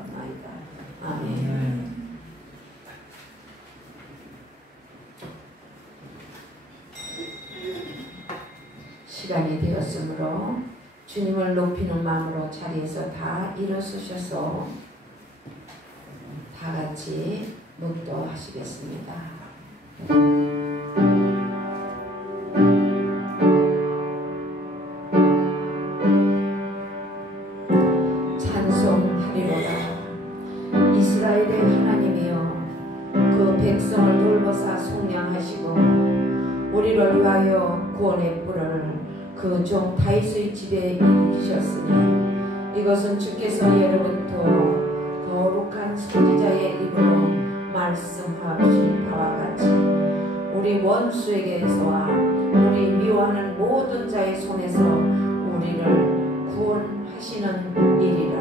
기도하옵나이다. 아멘. 시간이 되었으므로 주님을 높이는 마음으로 자리에서 다 일어서셔서 다 같이 묵도하시겠습니다. 찬송하리로다. 이스라엘의 하나님이여, 그 백성을 돌보사 속량하시고 우리를 위하여 구원의 뿔을 그 종 다윗의 집에 일으키셨으니 이것은 주께서 예로부터 거룩한 선지자의 입으로 말씀하신 바와 같이 우리 원수에게서와 우리 미워하는 모든 자의 손에서 우리를 구원하시는 일이라.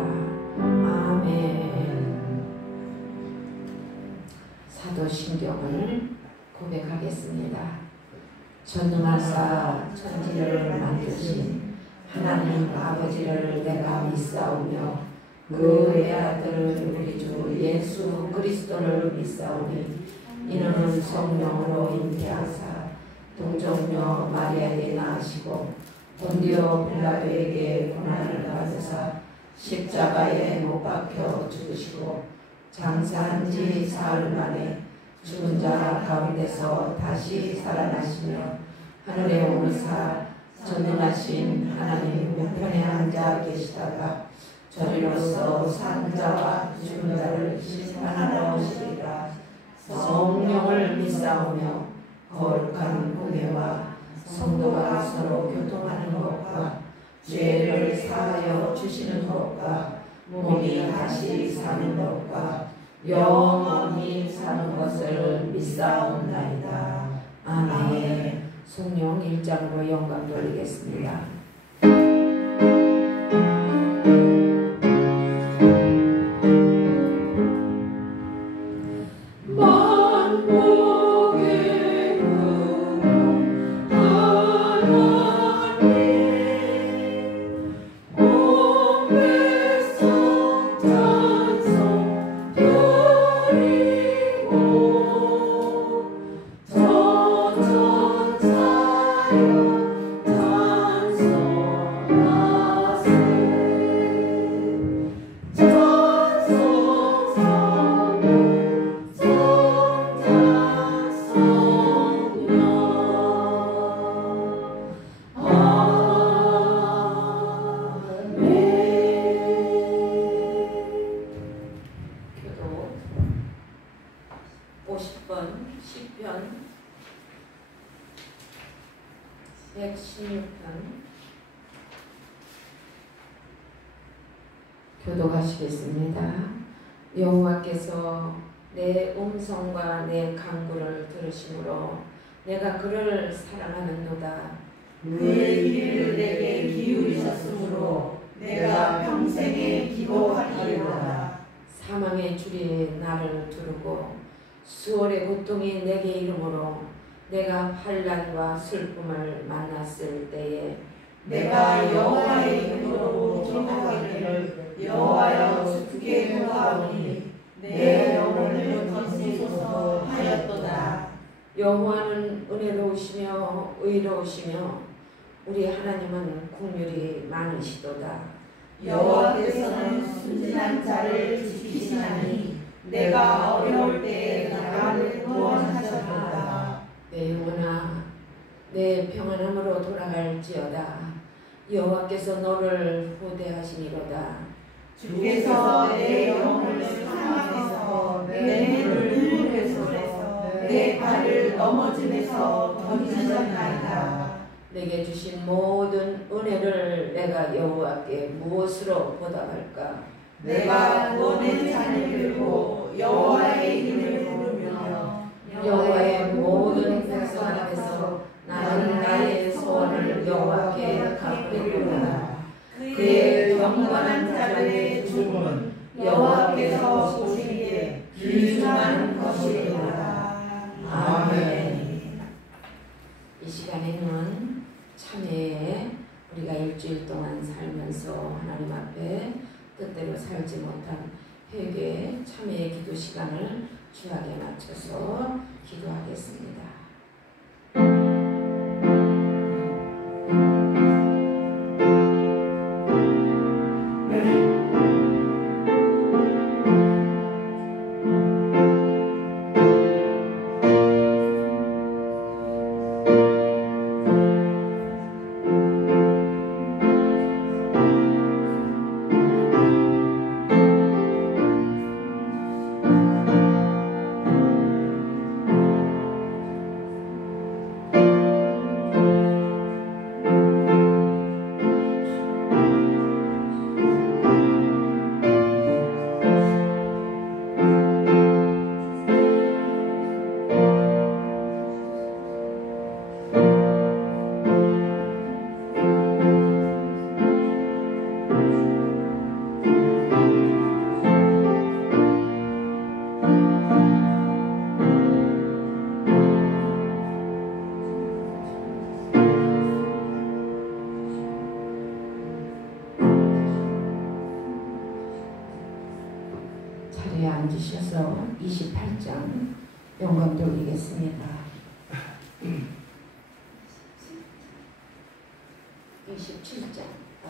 아멘. 사도신경을 고백하겠습니다. 전능하사 천지를 만드신 하나님 아버지를 내가 믿사오며 그 외아들 우리 주 예수 그리스도를 믿사오니 이는 성령으로 잉태하사 동정녀 마리아에게 낳으시고 본디오 빌라도에게 고난을 받으사 십자가에 못 박혀 죽으시고 장사한 지 사흘 만에 죽은 자 가운데서 다시 살아나시며 하늘에 오르사 전능하신 하나님 우편에 앉아 계시다가 저리로서 산 자와 죽은 자를 심판하러 오시리라. 성령을 믿사오며 거룩한 공예와 성도가 서로 교통하는 것과 죄를 사하여 주시는 것과 몸이 다시 사는 것과 영원히 사는 것을 믿사옵나이다. 아멘. 성령 1장으로 영광 돌리겠습니다. 교독하시겠습니다. 여호와께서 내 음성과 내 간구를 들으심으로 내가 그를 사랑하는도다. 그의 귀를 내게 기울이셨으므로 내가 평생에 기도하리로다. 사망의 줄이 나를 두르고 수월의 고통이 내게 이르므로 내가 환난과 슬픔을 만났을 때에 내가 여호와의 이름으로 기도하기를 여호와여 주께 구하오니 내 영혼을 건지소서 하였도다. 여호와는 은혜로우시며 의로우시며 우리 하나님은 긍휼이 많으시도다. 여호와께서는 순진한 자를 지키시나니 내가 어려울 때에 나를 구원하셨도다. 내 영혼아 내 평안함으로 돌아갈지어다. 여호와께서 너를 후대하시니로다. 주께서 내 영혼을 사랑하셔서 내 눈을 눈물에서 내 발을 넘어짐에서 던지셨나이다. 내게 주신 모든 은혜를 내가 여호와께 무엇으로 보답할까? 내가 구원의 잔을 들고 여호와의 이름을 부르며 여호와의 모든 백성 앞에서 나는 나의 소원을 여호와께 갚으리로다. 그의 경건한 자들의 죽음은 여호와께서 보시기에 귀중한 것이로다. 아멘. 이 시간에는 참회에 우리가 일주일 동안 살면서 하나님 앞에 뜻대로 살지 못한 회개 참회의 기도 시간을 귀하게 맞춰서 기도하겠습니다. 자리에 앉으셔서 28장 영광 돌리겠습니다. 27장 나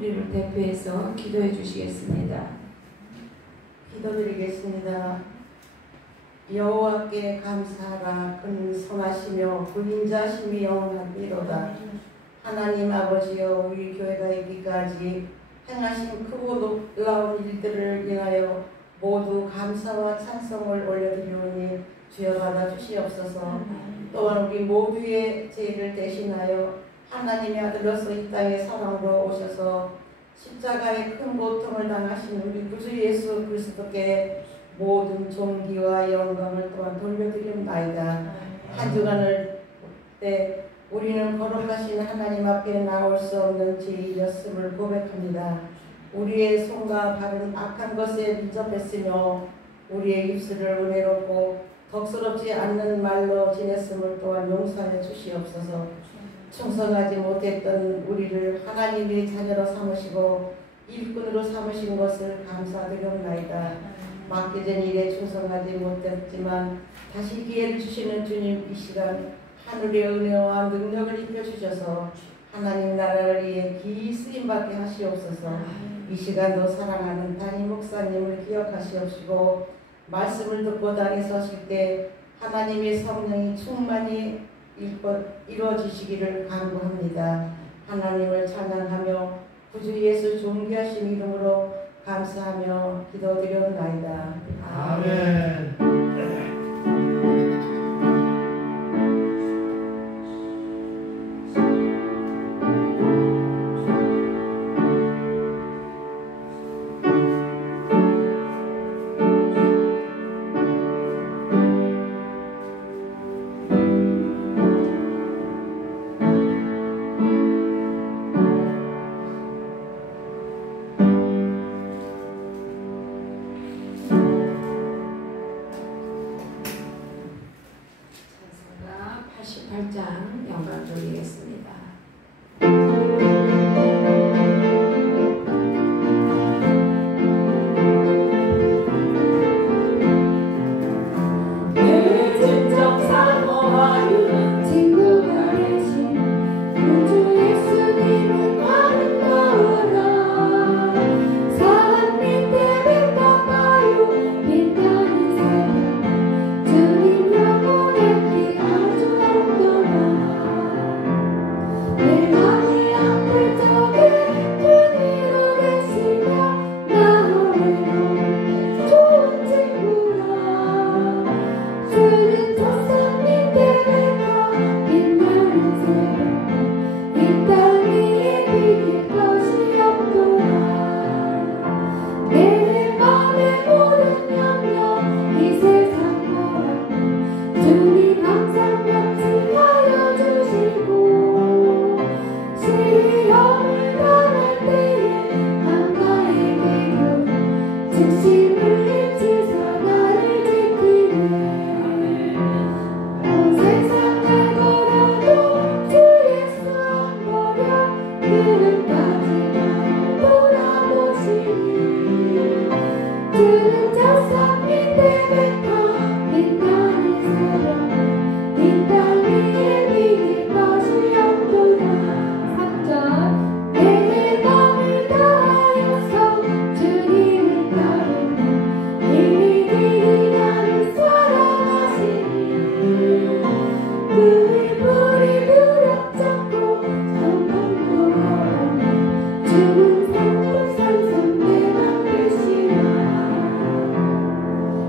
우리를 대표해서 기도해 주시겠습니다. 기도드리겠습니다. 여호와께 감사하라. 그는 선하시며 그 인자심이 영원하리로다. 하나님 아버지여, 우리 교회가 이기까지 행하신 크고 놀라운 일들을 인하여 모두 감사와 찬송을 올려드리오니 주여 받아 주시옵소서. 또한 우리 모두의 죄를 대신하여 하나님의 아들로서 이 땅에 사랑으로 오셔서 십자가의 큰 고통을 당하신 우리 구주 예수 그리스도께 모든 존귀와 영광을 또한 돌려드립니다. 한 주간을 때 우리는 거룩하신 하나님 앞에 나올 수 없는 죄인이었음을 고백합니다. 우리의 손과 발은 악한 것에 민첩했으며 우리의 입술을 은혜롭고 덕스럽지 않는 말로 지냈음을 또한 용서하여 주시옵소서. 충성하지 못했던 우리를 하나님의 자녀로 삼으시고 일꾼으로 삼으신 것을 감사드립니다. 맡겨진 일에 충성하지 못했지만 다시 기회를 주시는 주님, 이 시간 하늘의 은혜와 능력을 입혀주셔서 하나님 나라를 위해 기이 쓰임받게 하시옵소서. 이 시간도 사랑하는 담임 목사님을 기억하시옵시고 말씀을 듣고 땅에 서실 때 하나님의 성령이 충만히 이루어지시기를 간구합니다. 하나님을 찬양하며 구주 예수 존귀하신 이름으로 감사하며 기도드렸나이다. 아멘. 찬송가 88장 영광 돌리겠습니다.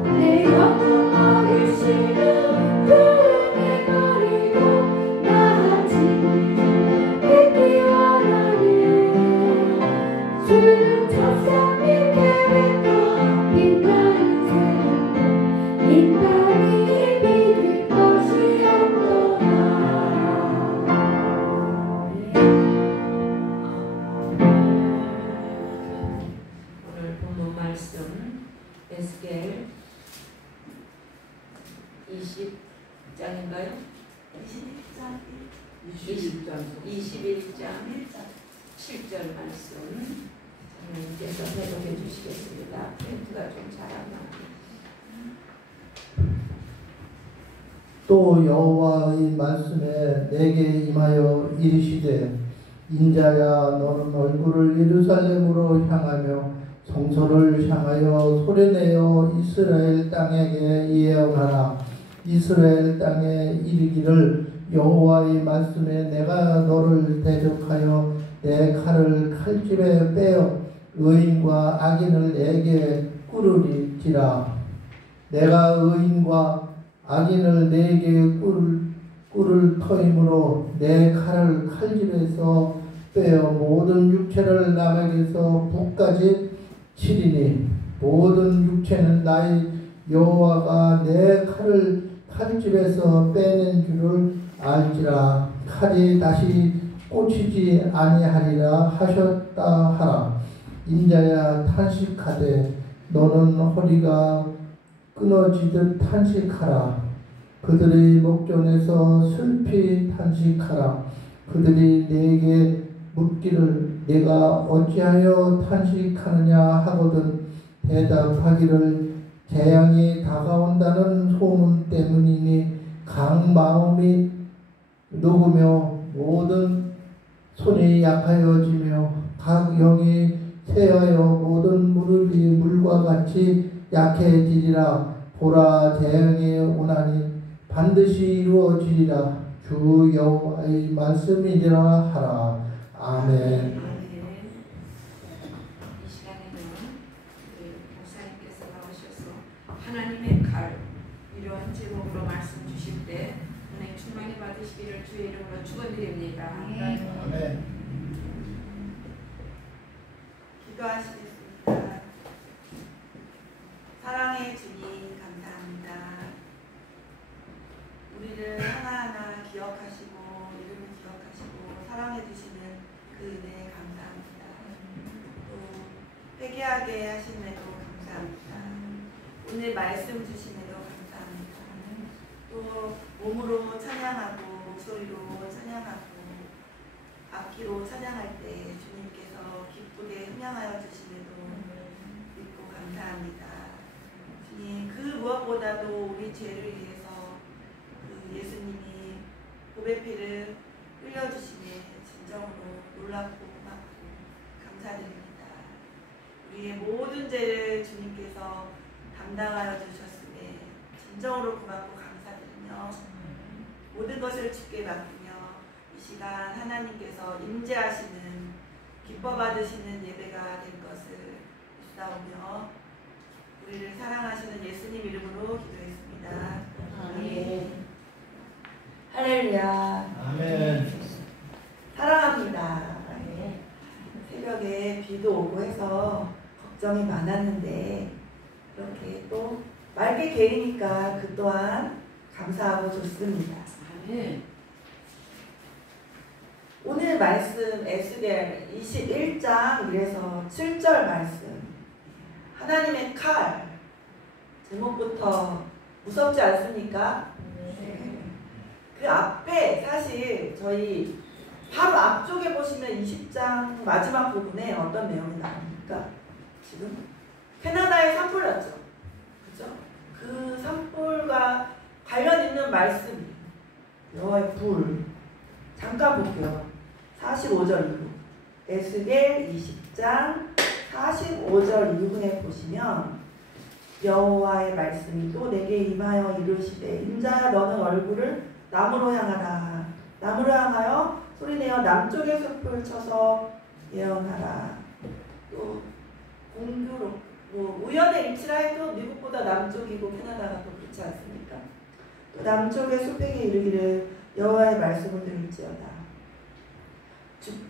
내 영광 먹이시는 그 은혜 볼까요? 21장 7절 말씀 장로님께서 배독해 주시겠습니다. 프린트가 좀 잘 안 나와요. 또 여호와의 말씀에 내게 임하여 이르시되 인자야 너는 얼굴을 예루살렘으로 향하며 성소를 향하여 소리내어 이스라엘 땅에게 예언하라. 이스라엘 땅에 이르기를 여호와의 말씀에 내가 너를 대적하여 내 칼을 칼집에 빼어 의인과 악인을 내게 꾸르리지라. 내가 의인과 악인을 내게 꿀을 터임으로 내 칼을 칼집에서 빼어 모든 육체를 남에게서 북까지 치리니 모든 육체는 나의 여호와가 내 칼을 칼집에서 빼낸 줄을 알지라. 칼이 다시 꽂히지 아니하리라 하셨다 하라. 인자야 탄식하되 너는 허리가 끊어지듯 탄식하라. 그들의 목전에서 슬피 탄식하라. 그들이 내게 묻기를 내가 어찌하여 탄식하느냐 하거든 대답하기를 재앙이 다가온다는 소문 때문이니 각 마음이 녹으며 모든 손이 약하여지며 각 영이 쇠하여 모든 무릎이 물과 같이 약해지리라. 보라 재앙이 오나니 반드시 이루어지리라. 주 여호와의 말씀이니라 하라. 아멘. 이 시간에는 목사님께서 나오셔서 하나님의 칼 이런 제목으로 말씀 주실 때 은혜 충만히 받으시기를 주의 이름으로 축원드립니다. 아멘. 기도하시겠습니다. 사랑의 주님 감사합니다. 우리를 하나하나 기억하시고 이름을 기억하시고 사랑해 주시는 그 은혜에 감사합니다. 또 회개하게 하심에도 감사합니다. 오늘 말씀 주심에도 감사합니다. 또 몸으로 찬양하고 목소리로 찬양하고 악기로 찬양할 때 주님께서 기쁘게 흥양하여 주심에도 믿고 감사합니다. 주님, 그 무엇보다도 우리 죄를 위해서 그 예수님이 보배 피를 흘려주심에 진정으로 놀랍고 고맙고 감사드립니다. 우리의 모든 죄를 주님께서 담당하여 주셨음에 진정으로 고맙고 감사드리며 모든 것을 주께 맡기며 이 시간 하나님께서 임재하시는 기뻐 받으시는 예배가 될 것을 믿사오며 우리를 사랑하시는 예수님 이름으로 기도했습니다. 아멘. 할렐루야. 아멘. 사랑합니다. 새벽에 비도 오고 해서 걱정이 많았는데 이렇게 또 맑게 개이니까 그 또한 감사하고 좋습니다. 아멘. 오늘 말씀 에스겔 21장 1에서 7절 말씀 하나님의 칼 제목부터 무섭지 않습니까? 그 앞에 사실 저희 바로 앞쪽에 보시면 20장 마지막 부분에 어떤 내용이 나옵니까? 지금 캐나다에 산불 났죠. 그죠? 그 산불과 관련 있는 말씀이 여호와의 불. 잠깐 볼게요. 45절 이후 에스겔 20장 45절 이후에 보시면 여호와의 말씀이 또 내게 임하여 이르시되 인자야 너는 얼굴을 남으로 향하라. 남으로 향하여 소리내어 남쪽의 숲을 쳐서 예언하라. 또 공교롭 우연의 일치라 해도 미국보다 남쪽이고 캐나다가 더 그렇지 않습니까? 또 남쪽의 숲에게 이르기를 여호와의 말씀을 들을지어다.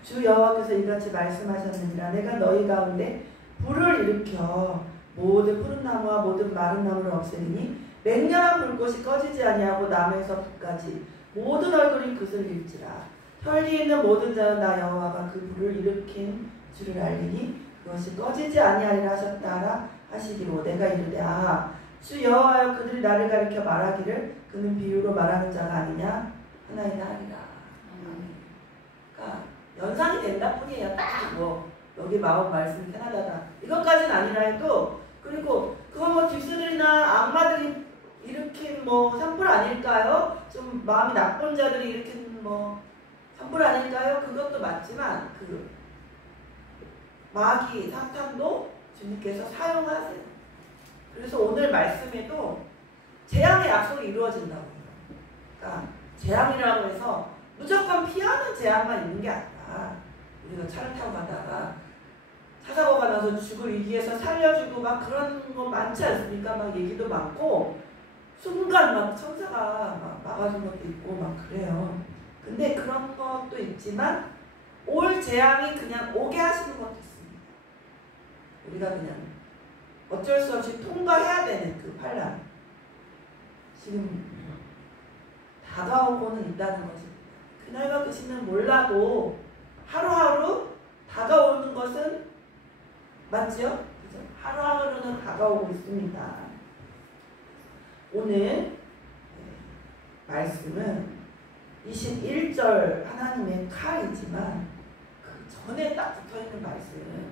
주 여호와께서 이같이 말씀하셨느니라. 내가 너희 가운데 불을 일으켜 모든 푸른 나무와 모든 마른 나무를 없애리니 맹렬한 불꽃이 꺼지지 아니하고 남에서 북까지 모든 얼굴이 그슬릴지라. 혈기 있는 모든 자는 나 여호와가 그 불을 일으킨 줄을 알리니 그것이 꺼지지 아니하리라 하셨다라 하시기로 내가 이르되 주 여호와여 그들이 나를 가리켜 말하기를 그는 비유로 말하는 자가 아니냐 하나이다 하리라. 그러니까 연상이 된다 뿐이에요. 딱 여기 마음 말씀이 캐나다다 이것까지는 아니라 해도 그리고 그건 뭐 딥스들이나 악마들이 일으킨 산불 아닐까요? 좀 마음이 나쁜 자들이 일으킨 산불 아닐까요? 그것도 맞지만 그 마귀 사탄도 주님께서 사용하세요. 그래서 오늘 말씀에도 재앙의 약속이 이루어진다고 해요. 그러니까 재앙이라고 해서 무조건 피하는 재앙만 있는 게 아니라 우리가 차를 타고 가다가 차 사고가 나서 죽을 위기에서 살려주고 막 그런 거 많지 않습니까? 막 얘기도 많고 순간 막 천사가 막 막아준 것도 있고 막 그래요. 근데 그런 것도 있지만 올 재앙이 그냥 오게 하시는 것도 있습니다. 우리가 그냥 어쩔 수 없이 통과해야 되는 그 환난 지금 다가오고는 있다는 것입니다. 그날과 그 시는 몰라도 하루하루 다가오는 것은 맞죠? 그죠? 하루하루는 다가오고 있습니다. 오늘 말씀은 21절 하나님의 칼이지만 그 전에 딱 붙어있는 말씀은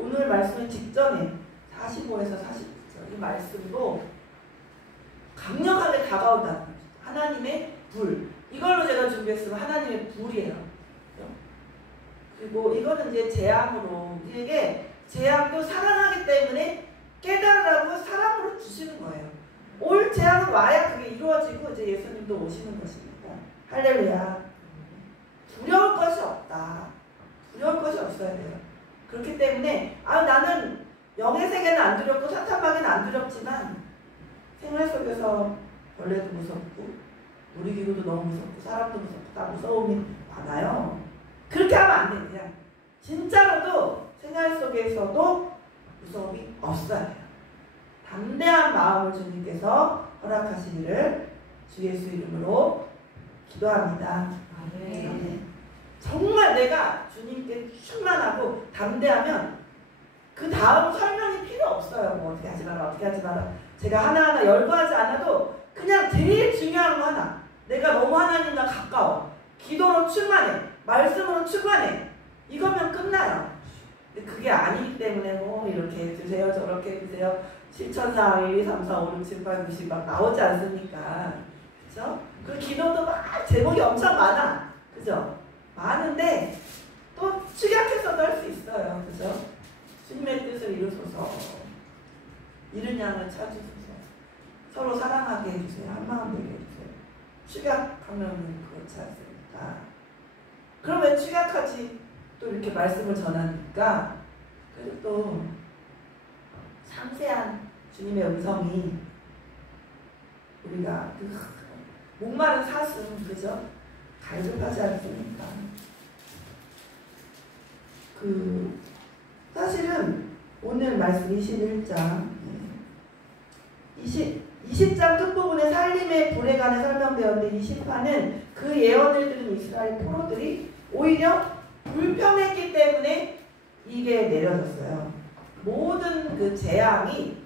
오늘 말씀의 직전에 45에서 49절 이 말씀도 강력하게 다가온다는 거죠. 하나님의 불 이걸로 제가 준비했으면 하나님의 불이에요. 그리고 이거는 이제 재앙으로 우리에게 재앙도 사랑하기 때문에 깨달으라고 사랑으로 주시는 거예요. 올 재앙은 와야 그게 이루어지고 이제 예수님도 오시는 것입니다. 할렐루야. 두려울 것이 없다. 두려울 것이 없어야 돼요. 그렇기 때문에 나는 영의 세계는 안 두렵고 사탄마귀는 안 두렵지만 생활 속에서 벌레도 무섭고 놀이기구도 너무 무섭고 사람도 무섭고 다 무서움이 많아요. 그렇게 하면 안 돼요. 그냥 진짜로도 생활 속에서도 무서움이 없어요. 담대한 마음을 주님께서 허락하시기를 주 예수 이름으로 기도합니다. 네. 정말 내가 주님께 충만하고 담대하면 그 다음 설명이 필요 없어요. 뭐 어떻게 하지 마라 어떻게 하지 마라 제가 하나하나 열거하지 않아도 그냥 제일 중요한 거 하나 내가 너무 하나님과 가까워 기도로 충만해 말씀으로 충만해 이거면 끝나요. 근데 그게 아니기 때문에 이렇게 해주세요 저렇게 해주세요 7,4, 1, 2, 3, 4, 5, 6, 7, 8, 9, 10 막 나오지 않습니까? 그죠? 그 기도도 막 제목이 엄청 많아. 그죠? 많은데 또 축약해서도 할 수 있어요. 그죠? 주님의 뜻을 이루소서 이른 양을 찾으소서 서로 사랑하게 해주세요. 한마음 되게 해주세요. 축약하면 그렇지 않습니까? 그럼 왜 축약하지? 또 이렇게 말씀을 전하니까 그래도 또 상세한 주님의 음성이 우리가 그 목마른 사슴 그죠? 갈급하지 않습니까? 사실은 오늘 말씀 21장 20장 끝부분에 살림의 불에 관해 설명되었는데 20화는 그 예언을 들은 이스라엘 포로들이 오히려 불평했기 때문에 이게 내려졌어요. 모든 그 재앙이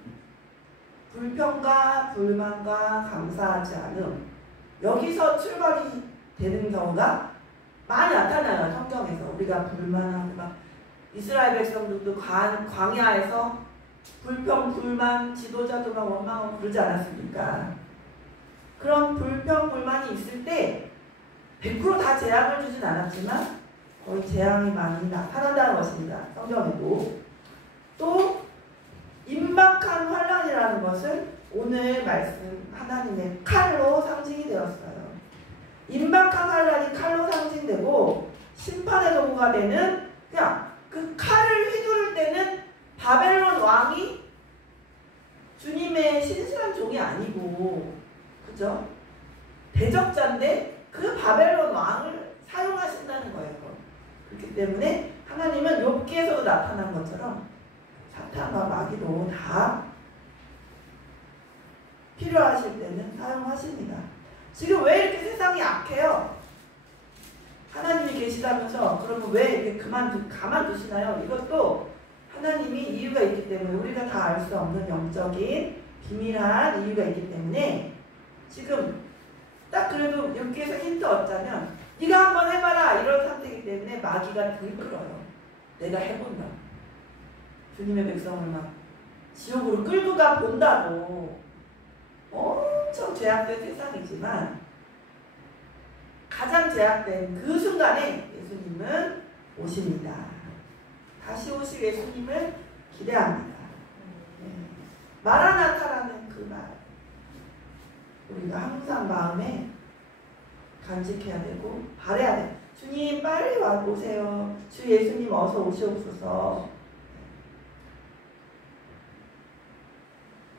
불평과 불만과 감사하지 않음 여기서 출발이 되는 경우가 많이 나타나요. 성경에서 우리가 불만하고 막 이스라엘 백성들도 광야에서 불평 불만 지도자도 막 원망하고 그러지 않았습니까? 그런 불평 불만이 있을 때 100% 다 재앙을 주진 않았지만 거의 재앙이 많이 나타난다는 것입니다. 성경에도 또 임박한 환란이라는 것은 오늘 말씀 하나님의 칼로 상징이 되었어요. 임박한 환란이 칼로 상징되고 심판의 도구가 되는 그냥 그 칼을 휘두를 때는 바벨론 왕이 주님의 신실한 종이 아니고 그죠? 대적자인데 그 바벨론 왕을 사용하신다는 거예요. 그렇기 때문에 하나님은 욥기에서도 나타난 것처럼 사탄과 마귀도 다 필요하실 때는 사용하십니다. 지금 왜 이렇게 세상이 악해요? 하나님이 계시다면서 그러면 왜 이렇게 가만두시나요? 이것도 하나님이 이유가 있기 때문에 우리가 다 알 수 없는 영적인 비밀한 이유가 있기 때문에 지금 딱 그래도 여기에서 힌트 얻자면 네가 한번 해봐라 이런 상태이기 때문에 마귀가 들끓어요. 내가 해본다. 주님의 백성을 막 지옥으로 끌고 가 본다고. 엄청 죄악된 세상이지만 가장 죄악된 그 순간에 예수님은 오십니다. 다시 오실 예수님을 기대합니다. 마라나타라는 그 말 우리가 항상 마음에 간직해야 되고 바라야 돼. 주님 빨리 오세요. 주 예수님 어서 오시옵소서.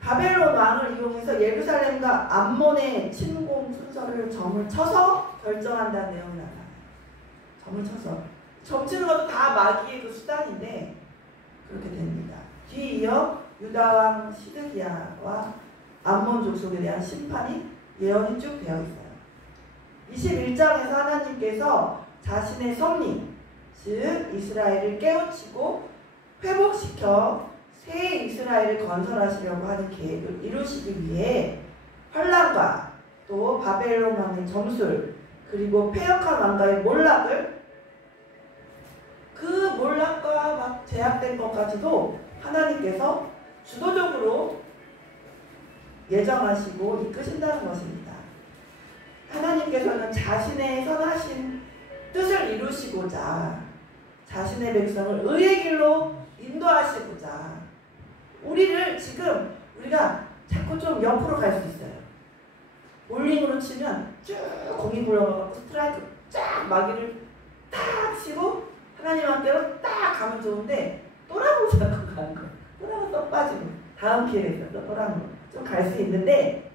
바벨론 왕을 이용해서 예루살렘과 암몬의 침공 순서를 점을 쳐서 결정한다는 내용이 나와요. 점을 쳐서. 점 치는 것도 다 마귀의 그 수단인데 그렇게 됩니다. 뒤이어 유다왕 시드기야와 암몬 족속에 대한 심판이 예언이 쭉 되어 있어요. 21장에서 하나님께서 자신의 섭리, 즉 이스라엘을 깨우치고 회복시켜 새 이스라엘을 건설하시려고 하는 계획을 이루시기 위해 환란과 또 바벨론 왕의 점술 그리고 패역한 왕가의 몰락을 그 몰락과 막 제약된 것까지도 하나님께서 주도적으로 예정하시고 이끄신다는 것입니다. 하나님께서는 자신의 선하신 뜻을 이루시고자 자신의 백성을 의의 길로 인도하시고자 우리를 지금 우리가 자꾸 좀 옆으로 갈 수 있어요. 볼링으로 치면 쭉 공이 굴러가고 스트라이크 쫙 마귀를 딱 치고 하나님한테로 딱 가면 좋은데 또라고 자꾸 가는 거. 또라고 또 빠지고 다음 기회에 있어요. 또 또라고 좀 갈 수 있는데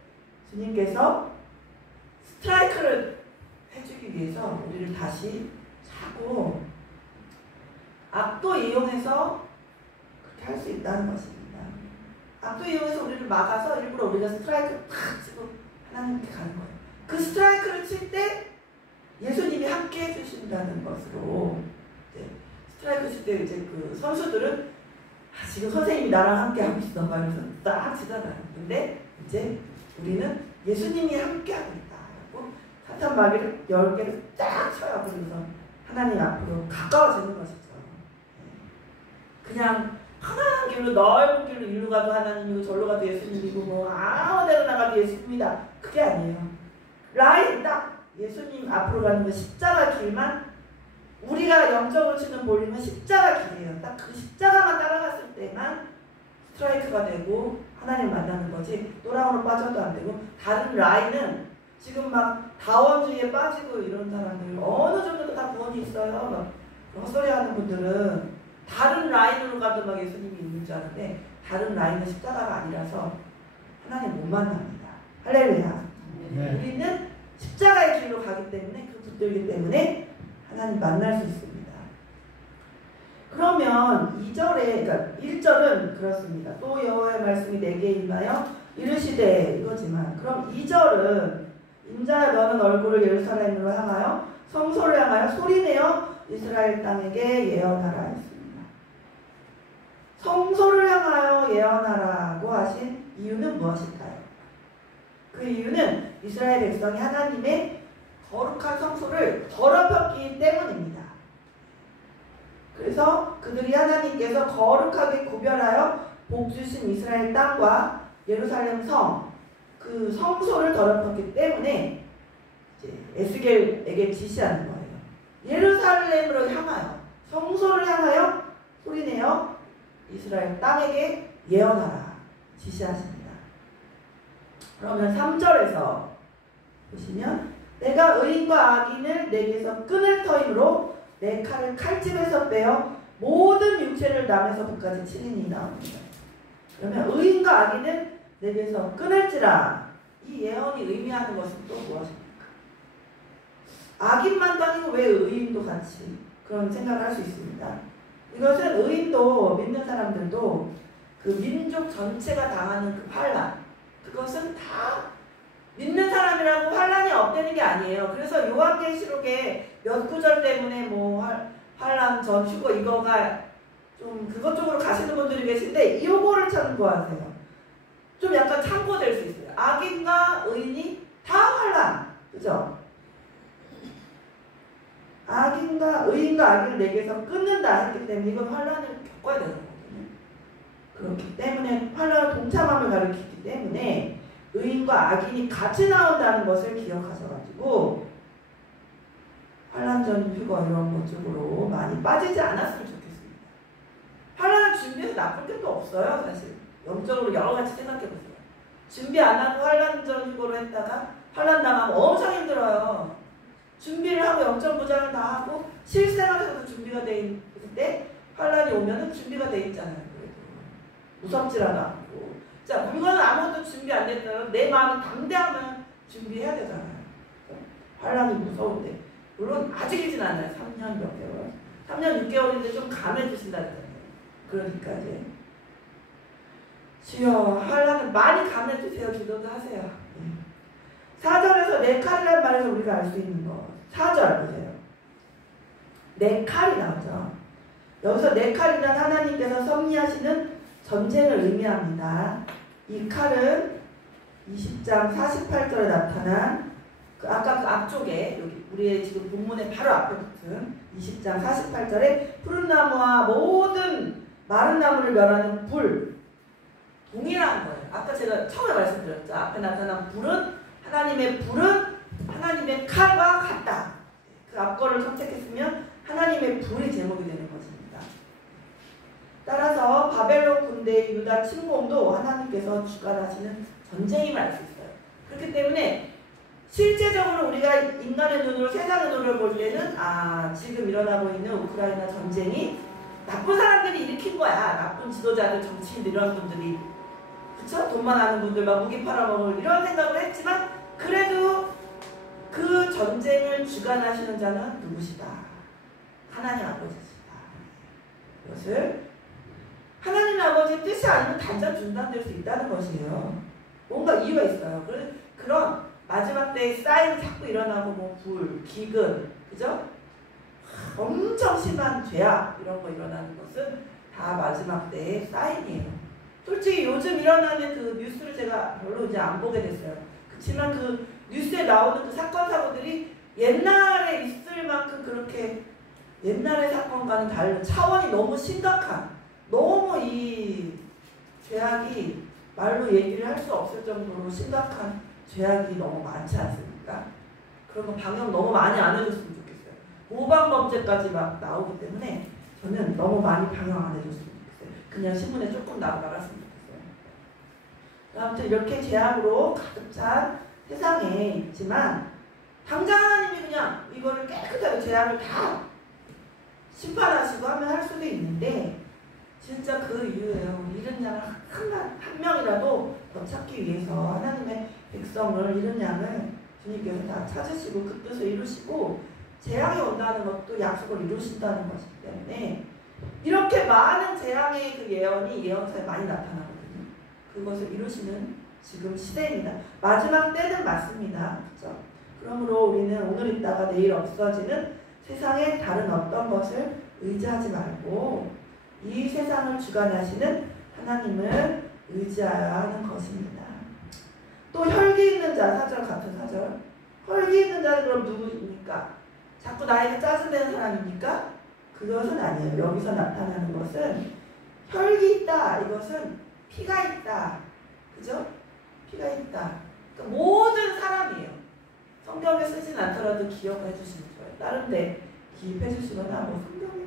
주님께서 스트라이크를 해주기 위해서 우리를 다시 자꾸 악도 이용해서 그렇게 할 수 있다는 것입니다. 악도 이용해서 우리를 막아서 일부러 우리가 스트라이크를 탁 치고 하나님께 가는 거예요. 그 스트라이크를 칠 때 예수님이 함께 해주신다는 것으로 스트라이크 칠 때 이제 그 선수들은 지금 선생님이 나랑 함께 하고 있어 막 이러면서 딱 치잖아요. 근데 이제 우리는 예수님이 함께 하고 있다. 그리고 사탄 마귀를 10개를 딱 쳐요. 그러면서 하나님 앞으로 가까워지는 것이죠. 그냥 편안한 길로 넓은 길로 일로 가도 하나님이고 절로 가도 예수님이고 뭐 아무 데로 나가도 예수님이다. 그게 아니에요. 라인 딱 예수님 앞으로 가는 그 십자가 길만 우리가 영적으로 치는 볼링은 십자가 길이에요. 딱 그 십자가만 따라갔을 때만 스트라이크가 되고 하나님 만나는 거지 또라우로 빠져도 안 되고 다른 라인은 지금 막 다원주의에 빠지고 이런 사람들 어느 정도 다 구원이 있어요. 막 헛소리 하는 분들은 다른 라인으로 가도 막 예수님이 있는 줄 아는데 다른 라인은 십자가가 아니라서 하나님 못 만납니다. 할렐루야. 네. 우리는 십자가의 길로 가기 때문에 그 붙들기 때문에 하나님 만날 수 있습니다. 그러면 2절에 그러니까 1절은 그렇습니다. 또 여호와의 말씀이 내게 임하여 이르시되 이거지만 그럼 2절은 인자야 너는 얼굴을 예루살렘으로 향하여 성소를 향하여 소리내어 이스라엘 땅에게 예언하라 했습니다. 성소를 향하여 예언하라고 하신 이유는 무엇일까요? 그 이유는 이스라엘 백성이 하나님의 거룩한 성소를 더럽혔기 때문입니다. 그래서 그들이 하나님께서 거룩하게 구별하여 복 주신 이스라엘 땅과 예루살렘 성, 그 성소를 더럽혔기 때문에 이제 에스겔에게 지시하는 거예요. 예루살렘으로 향하여, 성소를 향하여 소리내어 이스라엘 땅에게 예언하라 지시하십니다. 그러면 3절에서 보시면 내가 의인과 악인을 내게서 끊을 터임으로 내 칼을 칼집에서 빼어 모든 육체를 남에서 북까지 치리니 나옵니다. 그러면 의인과 악인을 내게서 끊을지라 이 예언이 의미하는 것은 또 무엇입니까? 악인만도 아니고 왜 의인도 같이 그런 생각을 할 수 있습니다. 이것은 의인도 믿는 사람들도 그 민족 전체가 당하는 그 환란 그것은 다 믿는 사람이라고 환란이 없다는 게 아니에요. 그래서 요한계시록에 몇 구절 때문에 뭐 환란 전 휴거 이거가 좀 그것 쪽으로 가시는 분들이 계신데 요거를 참고하세요. 좀 약간 참고될 수 있어요. 악인과 의인이 다 환난, 그죠? 의인과 악인을 내게서 끊는다 했기 때문에 이건 환난을 겪어야 되는 거거든요. 그렇기 때문에 환난은 동참함을 가리키기 때문에 의인과 악인이 같이 나온다는 것을 기억하셔가지고 환난 전 휴거 이런 것 쪽으로 많이 빠지지 않았으면 좋겠습니다. 환난을 준비해서 나쁠 게 또 없어요. 사실 영적으로 여러 가지 생각해보세요. 준비 안 하고 환난 전 휴거로 했다가 환난 당하면 엄청 힘들어요. 준비를 하고 영적 무장을 다 하고 실생활에서도 준비가 돼 있을 때 환난이 오면은 준비가 돼 있잖아요. 그래도 무섭지라도 않고. 자, 물건은 아무것도 준비 안 됐다면 내 마음이 당대하면 준비해야 되잖아요. 환난이 무서운데 물론 아주 길진 않아요. 3년 몇 개월, 3년 6개월인데 좀 감해주신다잖아요. 그러니까 이제 주여 환난을 많이 감해주세요. 기도도 하세요. 4절에서 내 칼이라는 말에서 우리가 알 수 있는 거 4절 보세요. 내 칼이 나오죠. 여기서 내 칼이란 하나님께서 섭리하시는 전쟁을 의미합니다. 이 칼은 20장 48절에 나타난 아까 그 앞쪽에 여기 우리의 지금 본문의 바로 앞에 붙은 20장 48절에 푸른 나무와 모든 마른 나무를 멸하는 불 동일한 거예요. 아까 제가 처음에 말씀드렸죠. 앞에 나타난 불은 하나님의 칼과 같다. 그 앞거를 선택했으면 하나님의 불이 제목이 되는 것입니다. 따라서 바벨론 군대의 유다 침공도 하나님께서 주관하시는 전쟁임을 알 수 있어요. 그렇기 때문에 실제적으로 우리가 인간의 눈으로 세상의 눈으로 볼 때는 지금 일어나고 있는 우크라이나 전쟁이 나쁜 사람들이 일으킨 거야. 나쁜 지도자들, 정치인들 이런 분들이 그쵸? 돈만 아는 분들 막 무기 팔아먹을 이런 생각을 했지만 그래도 그 전쟁을 주관하시는 자는 누구시다? 하나님 아버지시다. 이것을 하나님 아버지의 뜻이 아니면 단전 중단될 수 있다는 것이에요. 뭔가 이유가 있어요. 그런 마지막 때의 사인이 자꾸 일어나고 뭐 불, 기근, 그죠? 엄청 심한 죄악 이런 거 일어나는 것은 다 마지막 때의 사인이에요. 솔직히 요즘 일어나는 그 뉴스를 제가 별로 이제 안 보게 됐어요. 그렇지만 그 뉴스에 나오는 그 사건 사고들이 옛날에 있을 만큼 그렇게 옛날의 사건과는 다른 차원이 너무 심각한 너무 이 죄악이 말로 얘기를 할 수 없을 정도로 심각한 죄악이 너무 많지 않습니까? 그런 거 방역 너무 많이 안 해줬으면 좋겠어요. 모방범죄까지 막 나오기 때문에 저는 너무 많이 방역 안 해줬으면 좋겠어요. 그냥 신문에 조금 나갔으면 좋겠어요. 아무튼 이렇게 죄악으로 가득 찬 세상에 있지만 당장 하나님이 그냥 이거를 깨끗하게 죄악을 다 심판하시고 하면 할 수도 있는데 진짜 그 이유예요. 잃은 양을 한 명이라도 더 찾기 위해서 하나님의 백성을 잃은 양을 주님께서 다 찾으시고 그 뜻을 이루시고 재앙이 온다는 것도 약속을 이루신다는 것이기 때문에 이렇게 많은 재앙의 그 예언이 예언서에 많이 나타나거든요. 그것을 이루시는 지금 시대입니다. 마지막 때는 맞습니다. 그렇죠? 그러므로 우리는 오늘 있다가 내일 없어지는 세상의 다른 어떤 것을 의지하지 말고 이 세상을 주관하시는 하나님을 의지하여야 하는 것입니다. 또 혈기 있는 자, 4절 같은 4절. 혈기 있는 자는 그럼 누구입니까? 자꾸 나에게 짜증내는 사람입니까? 그것은 아니에요. 여기서 나타나는 것은 혈기 있다. 이것은 피가 있다. 그죠? 피가 있다. 그러니까 모든 사람이에요. 성경에 쓰진 않더라도 기억해 주시는 거예요. 다른 데 기입해 주시거나 뭐 성경에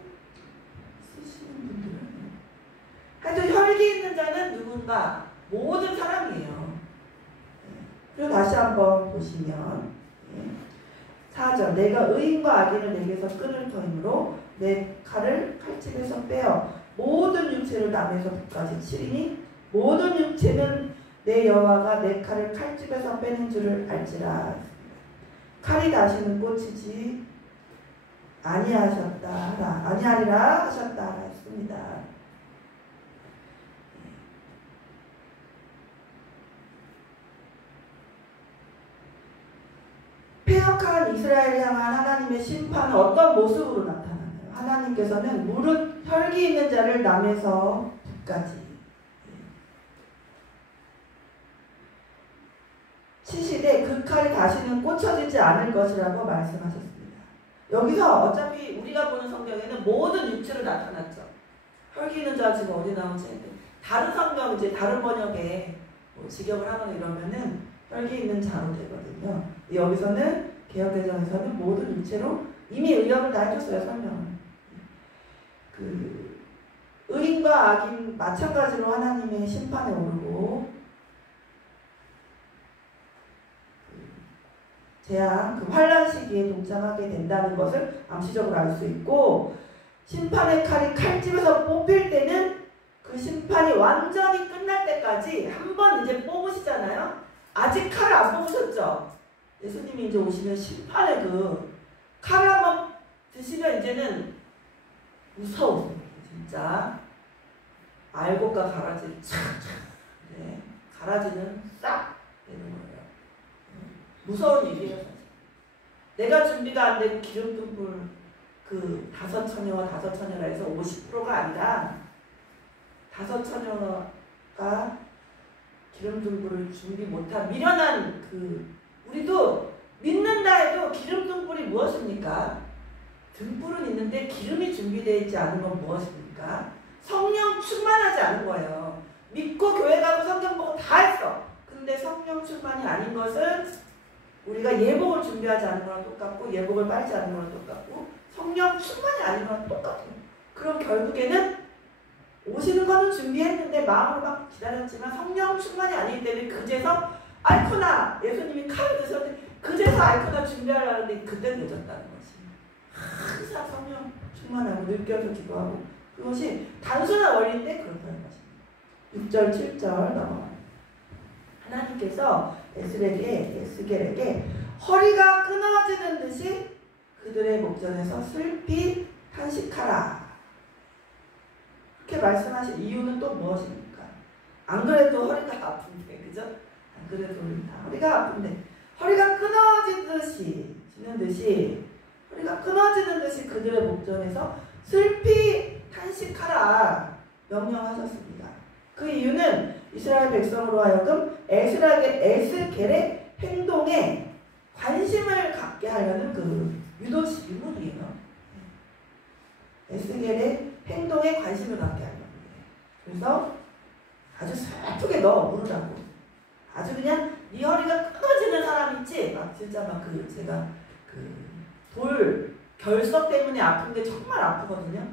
쓰시는 분들은 하여튼 혈기 있는 자는 누군가 모든 사람이에요. 그리고 다시 한번 보시면 4절 내가 의인과 악인을 내게서 끊을 터이므로 내 칼을 칼집에서 빼어 모든 육체를 남에서 북까지 치리니 모든 육체는 내 여호와가 내 칼을 칼집에서 빼는 줄을 알지라. 칼이 다시는 꽂히지 아니하리라 하셨다 했습니다. 폐역한 이스라엘을 향한 하나님의 심판은 어떤 모습으로 나타나나요? 하나님께서는 무릇 혈기 있는 자를 남에서 북까지 치시되 그 칼이 다시는 꽂혀지지 않을 것이라고 말씀하셨습니다. 여기서 어차피 우리가 보는 성경에는 모든 육체로 나타났죠. 혈기 있는 자 지금 어디 나오지? 다른 성경 이제 다른 번역에 뭐 직역을 하거나 이러면은 혈기 있는 자로 되거든요. 여기서는 개역개정에서는 모든 육체로 이미 의역을 다 해줬어요. 설명을. 그 의인과 악인 마찬가지로 하나님의 심판에 오르고 재앙, 그 환란 시기에 동참하게 된다는 것을 암시적으로 알 수 있고 심판의 칼이 칼집에서 뽑힐 때는 그 심판이 완전히 끝날 때까지 한 번 이제 뽑으시잖아요. 아직 칼을 안 뽑으셨죠? 예수님이 이제 오시면 심판의 그 칼을 한번 드시면 이제는 무서워. 진짜 알곡과 가라지를 착착 네, 가라지는 싹 되는 거예요. 무서운 일이에요. 사실. 내가 준비가 안 되고 기름등 불 그 5처녀와 5처녀라 해서 50%가 아니라 5처녀가 기름등 불을 준비 못한 미련한 그 우리도 믿는다 해도 기름등 불이 무엇입니까? 등불은 있는데 기름이 준비되어 있지 않은 건 무엇입니까? 성령 충만하지 않은 거예요. 믿고 교회 가고 성경 보고 다 했어. 근데 성령 충만이 아닌 것은 우리가 예복을 준비하지 않은 거랑 똑같고 예복을 빨지 않은 거랑 똑같고 성령 충만이 아닌 거랑 똑같아요. 그럼 결국에는 오시는 거는 준비했는데 마음으로 막 기다렸지만 성령 충만이 아니기 때문에 그제서 알코나 예수님이 칼을 드셨는데 그제서 알코나 준비하려는데 그때 늦었다는 것이 항상 성령 충만하고 느껴서 기도하고 그것이 단순한 원리인데 그렇다는 것입니다. 6절 7절 넘어가요. 하나님께서 에스겔에게 허리가 끊어지는 듯이 그들의 목전에서 슬피 탄식하라. 그렇게 말씀하신 이유는 또 무엇입니까? 안 그래도 허리가 아픈데, 그죠? 안 그래도 허리가 아픈데 허리가 지는 듯이 허리가 끊어지는 듯이 그들의 목전에서 슬피 탄식하라 명령하셨습니다. 그 이유는 이스라엘 백성으로 하여금 에스겔의 행동에 관심을 갖게 하려는 그 유도 질문이에요. 에스겔의 행동에 관심을 갖게 하려는 거예요. 그래서 아주 슬프게 넣어 물으라고. 아주 그냥 네 허리가 끊어지는 사람 있지? 막 진짜 막 그 제가 그 돌 결석 때문에 아픈 게 정말 아프거든요.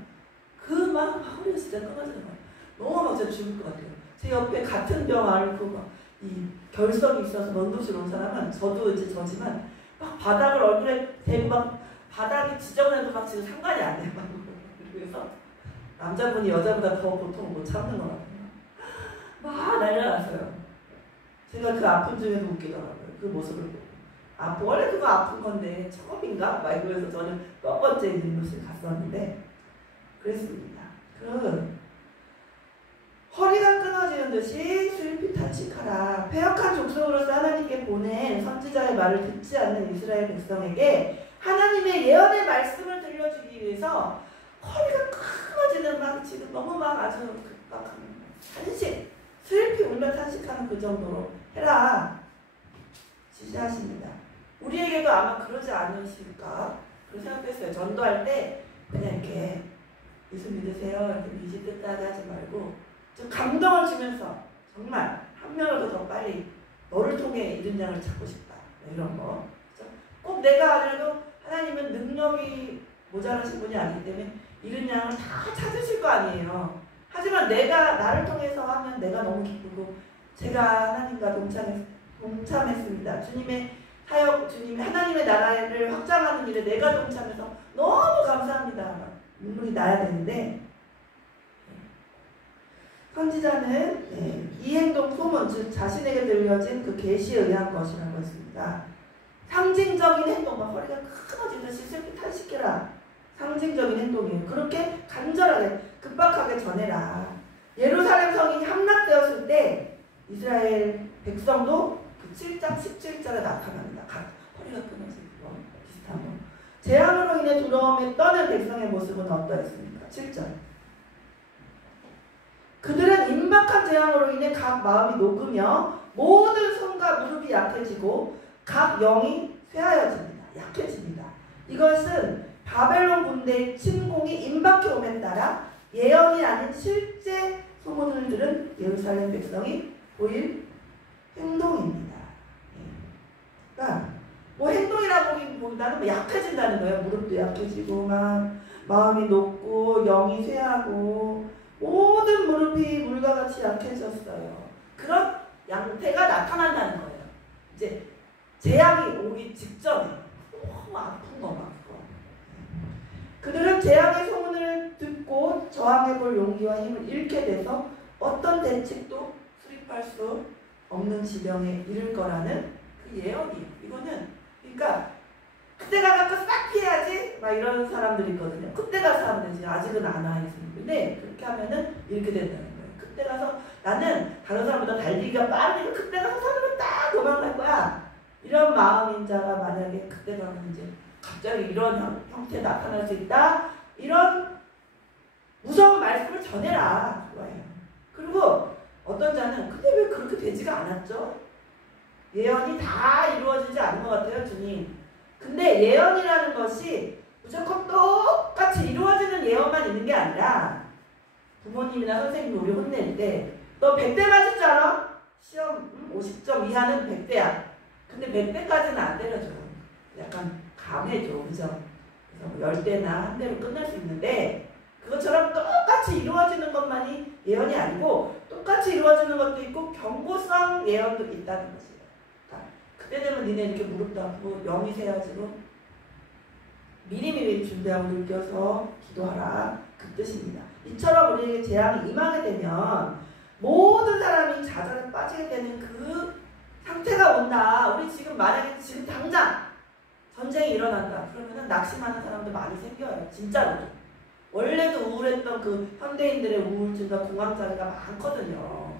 그 막 허리가 진짜 끊어지는 거예요. 너무 막 진짜 죽을 것 같아요. 제 옆에 같은 병 앓고 막 이 결석이 있어서 원도실 온 사람은 저도 이제 저지만 막 바닥을 얼굴에 대고 막 바닥이 지저분해도 막 지금 상관이 안 돼요. 그래서 남자분이 여자보다 더 고통을 못 참는 것 같아요. 막 난리가 났어요. 제가 그 아픈 중에도 웃기더라고요. 그 모습을 보고. 원래 그거 아픈 건데 처음인가? 막 이러면서 저는 몇 번째 인도실 갔었는데 그랬습니다. 허리가 끊어지는 듯이 슬피 탄식하라. 패역한 족속으로서 하나님께 보낸 선지자의 말을 듣지 않는 이스라엘 백성에게 하나님의 예언의 말씀을 들려주기 위해서 허리가 끊어지는 막 지금 너무 막 아주 급박한 탄식, 슬피 울며 탄식하는 그 정도로 해라 지시하십니다. 우리에게도 아마 그러지 않으실까 그런 생각했어요. 전도할 때 그냥 이렇게 예수 믿으세요 이렇게 미지뜻하게 하지 말고 좀 감동을 주면서 정말 한 명을 더 빨리 너를 통해 이른 양을 찾고 싶다 이런 거. 꼭 내가 아니라도 하나님은 능력이 모자라신 분이 아니기 때문에 이른 양을 다 찾으실 거 아니에요. 하지만 내가 나를 통해서 하면 내가 너무 기쁘고 제가 하나님과 동참했습니다. 주님의 사역, 주님의 하나님의 나라를 확장하는 일에 내가 동참해서 너무 감사합니다. 눈물이 나야 되는데 선지자는 이 행동 소문, 즉 자신에게 들려진 그 계시에 의한 것이라고 했습니다. 상징적인 행동, 막 허리가 끊어지듯이 슬피 탄식해라. 상징적인 행동이에요. 그렇게 간절하게 급박하게 전해라. 예루살렘 성이 함락되었을 때 이스라엘 백성도 그 7장 17절에 나타납니다. 허리가 끊어지는 거 비슷한 거. 재앙으로 인해 두려움에 떠는 백성의 모습은 어떠했습니까? 7절. 그들은 임박한 재앙으로 인해 각 마음이 녹으며 모든 손과 무릎이 약해지고 각 영이 쇠하여집니다. 약해집니다. 이것은 바벨론 군대의 침공이 임박해 옴에 따라 예언이 아닌 실제 소문을 들은 예루살렘 백성이 보일 행동입니다. 그러니까 뭐 행동이라 보기보다는 뭐 약해진다는 거예요. 무릎도 약해지고 막 마음이 녹고 영이 쇠하고 모든 무릎이 물과 같이 약해졌어요. 그런 양태가 나타난다는 거예요. 이제 재앙이 오기 직전에 너무 아픈 거 막. 그들은 재앙의 소문을 듣고 저항해볼 용기와 힘을 잃게 돼서 어떤 대책도 수립할 수 없는 지경에 이를 거라는 그 예언이에요. 이거는 그러니까 그때 가서 싹 피해야지 막 이런 사람들이 있거든요. 그때 가서 하면 되지. 아직은 안 와 있는데 그렇게 하면은 이렇게 된다는 거예요. 그때 가서 나는 다른 사람보다 달리기가 빠르니까 그때 가서 사람을 딱 도망갈 거야. 이런 마음인 자가 만약에 그때 가면 이제 갑자기 이런 형태에 나타날 수 있다. 이런 무서운 말씀을 전해라. 그거예요. 그리고 어떤 자는 근데 왜 그렇게 되지가 않았죠? 예언이 다 이루어지지 않은 것 같아요, 주님. 근데 예언이라는 것이 무조건 똑같이 이루어지는 예언만 있는 게 아니라 부모님이나 선생님이 우리 혼낼 때 너 100대 맞을 줄 알아? 시험 50점 이하는 100대야. 근데 100대까지는 안 때려줘요. 약간 강해져. 그죠? 그래서 뭐 10대나 한 대로 끝날 수 있는데 그것처럼 똑같이 이루어지는 것만이 예언이 아니고 똑같이 이루어지는 것도 있고 경고성 예언도 있다는 것이에요. 그러니까 그때 되면 니네 이렇게 무릎도 아프고 영이 새어지고 미리미리 준비하고 느껴서 기도하라. 그 뜻입니다. 이처럼 우리에게 재앙이 임하게 되면 모든 사람이 좌절에 빠지게 되는 그 상태가 온다. 우리 지금 만약에 지금 당장 전쟁이 일어난다. 그러면은 낙심하는 사람도 많이 생겨요. 진짜로. 원래도 우울했던 그 현대인들의 우울증과 공황장애가 많거든요.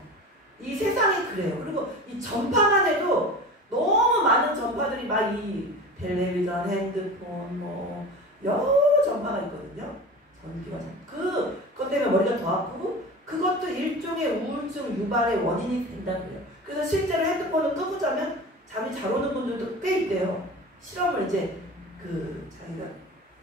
이 세상이 그래요. 그리고 이 전파만 해도 너무 많은 전파들이 막 이 텔레비전, 핸드폰, 뭐 여러 전파가 있거든요. 전기와 그것 때문에 머리가 더 아프고 그것도 일종의 우울증 유발의 원인이 된다고 해요. 그래서 실제로 핸드폰을 끄고 자면 잠이 잘 오는 분들도 꽤 있대요. 실험을 이제 자기가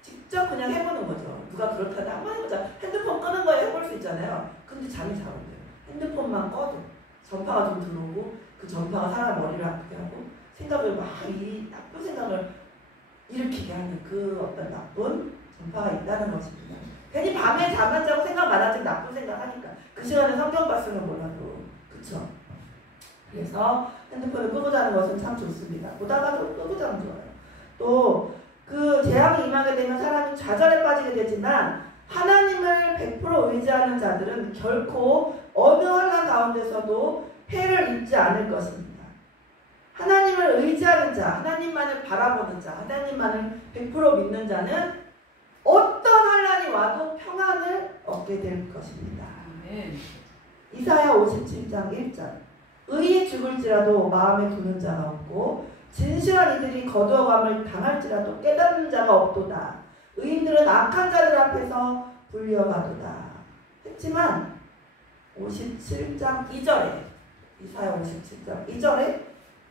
직접 그냥 해보는 거죠. 누가 그렇다는데 한번 해보자. 핸드폰 끄는 거에 해볼 수 있잖아요. 근데 잠이 잘 온대요. 핸드폰만 꺼도 전파가 좀 들어오고 그 전파가 사람 머리를 아프게 하고 생각을 막 이 나쁜 생각을 일으키게 하는 그 어떤 나쁜 전파가 있다는 것입니다. 괜히 밤에 잠 안 자고 생각 많아지고 나쁜 생각하니까 그 시간에 성경 봤으면 몰라도 그쵸? 그래서 핸드폰을 끄고 자는 것은 참 좋습니다. 보다가도 끄고 자면 좋아요. 또 그 재앙이 임하게 되면 사람이 좌절에 빠지게 되지만 하나님을 100% 의지하는 자들은 결코 어느 환난 가운데서도 해를 입지 않을 것입니다. 하나님을 의지하는 자, 하나님만을 바라보는 자, 하나님만을 100% 믿는 자는 어떤 환난이 와도 평안을 얻게 될 것입니다. 아멘. 이사야 57장 1절. 의인이 죽을지라도 마음에 두는 자가 없고 진실한 이들이 거두어감을 당할지라도 깨닫는 자가 없도다. 의인들은 악한 자들 앞에서 불려가도다. 했지만 57장 2절에 이사야 57장 2절에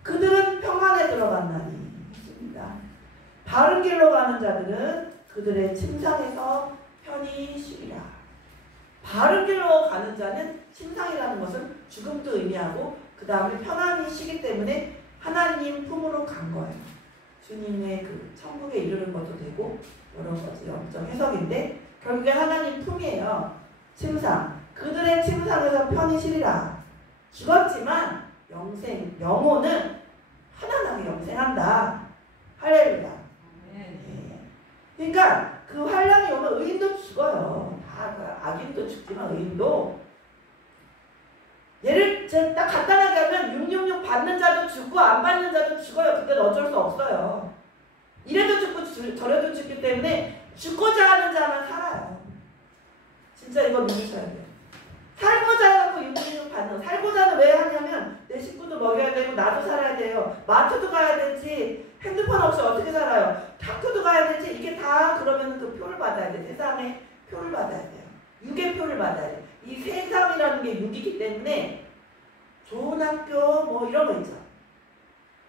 그들은 평안에 들어간다니 했습니다. 바른 길로 가는 자들은 그들의 침상에서 편히 쉬리라. 바른 길로 가는 자는 침상이라는 것은 죽음도 의미하고 그 다음에 편안히 쉬기 때문에 하나님 품으로 간 거예요. 주님의 그 천국에 이르는 것도 되고 여러 가지 영적 해석인데 결국에 하나님 품이에요. 침상. 그들의 침상에서 편히 쉬리라. 죽었지만 영혼은 편안하게 영생한다. 할렐루야. 그러니까 그 환난이 오면 의인도 죽어요. 다 악인도 죽지만 의인도 예를 딱 간단하게 하면 666 받는 자도 죽고 안 받는 자도 죽어요. 그때는 어쩔 수 없어요. 이래도 죽고 저래도 죽기 때문에 죽고자 하는 자만 살아요. 진짜 이거 믿으셔야 돼요. 살고자 해갖고 666 받는 살고자는 왜 하냐면 내 식구도 먹여야 되고 나도 살아야 돼요. 마트도 가야 되지. 핸드폰 없이 어떻게 살아요. 학교도 가야 되지. 이게 그러면 그 표를 받아야 돼. 세상에 표를 받아야 돼요. 육의 표를 받아야 돼. 이 세상이라는 게 육이기 때문에 좋은 학교 뭐 이런 거 있죠.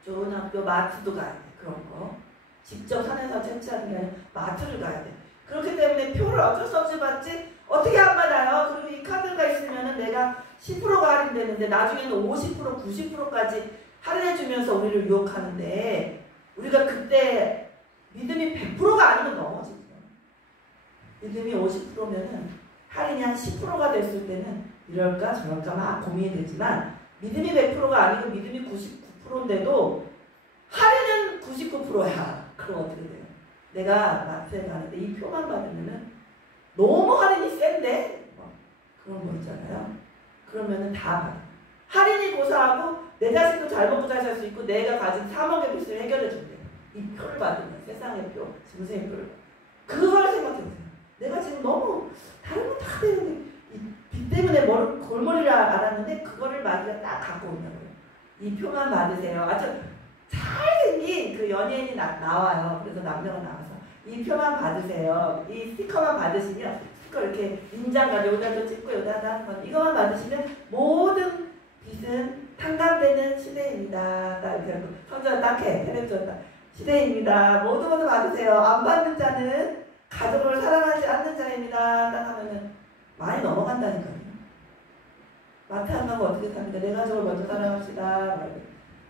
좋은 학교 마트도 가야 돼. 그런 거. 직접 산에서 채취하는 게 아니라 마트를 가야 돼. 그렇기 때문에 표를 어쩔 수 없이 받지 어떻게 안 받아요? 그리고 이 카드가 있으면은 내가 10%가 할인되는데 나중에는 50%, 90%까지 할인해주면서 우리를 유혹하는데 우리가 그때 믿음이 100%가 아니면 넘어지죠. 믿음이 50%면은 할인이 한 10%가 됐을 때는 이럴까 저럴까 막 고민이 되지만 믿음이 100%가 아니고 믿음이 99%인데도 할인은 99%야. 그럼 어떻게 돼요? 내가 마트에 가는데 이 표만 받으면은 너무 할인이 센데 그런 거 있잖아요. 그러면은 다 받아. 할인이 고사하고 내 자식도 잘 먹고 잘 살 수 있고 내가 가진 3억의 빚을 해결해 준대. 이 표를 받으면 세상의 표, 증세의 표를. 그걸 생각해보세요. 내가 지금 너무 다른 건 다 되는데 이 빚 때문에 골머리를 알았는데 그거를 마귀가 딱 갖고 온다고요. 이 표만 받으세요. 아주 잘생긴 그 연예인이 나와요. 그래서 남녀가 나와서 이 표만 받으세요. 이 스티커만 받으시면 스티커 이렇게 인장까지 여기다도 찍고 여기다도 하는 건 이거만 받으시면 모든 빚은 탕감되는 시대입니다. 딱 이렇게 하고 선전 딱 해. 텔레비전 시대입니다. 모두 받으세요. 안 받는 자는 가족을 사랑하지 않는 자입니다. 딱 하면은 많이 넘어간다니까요. 마트 안 가고 어떻게 삽니까? 내 가족을 먼저 사랑합시다.